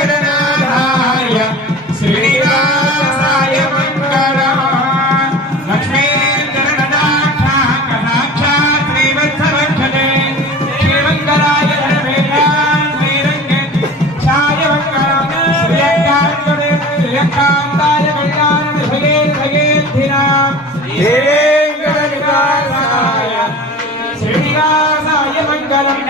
श्रीमद्वेंकटनाथाय श्रीनिवासाय मंगलम् लक्ष्मीर्जननाथाक्षात् श्रीवत्सवर्धने श्रीमङ्गलाय धर्मेन्द्राय श्रीरङ्गेशाय मंगलम् श्रीयकान्तने श्रीयकान्ताय कल्याणनिधये भगेद्धिनाम् वेंकटनिवासाय श्रीनिवासाय मंगलम्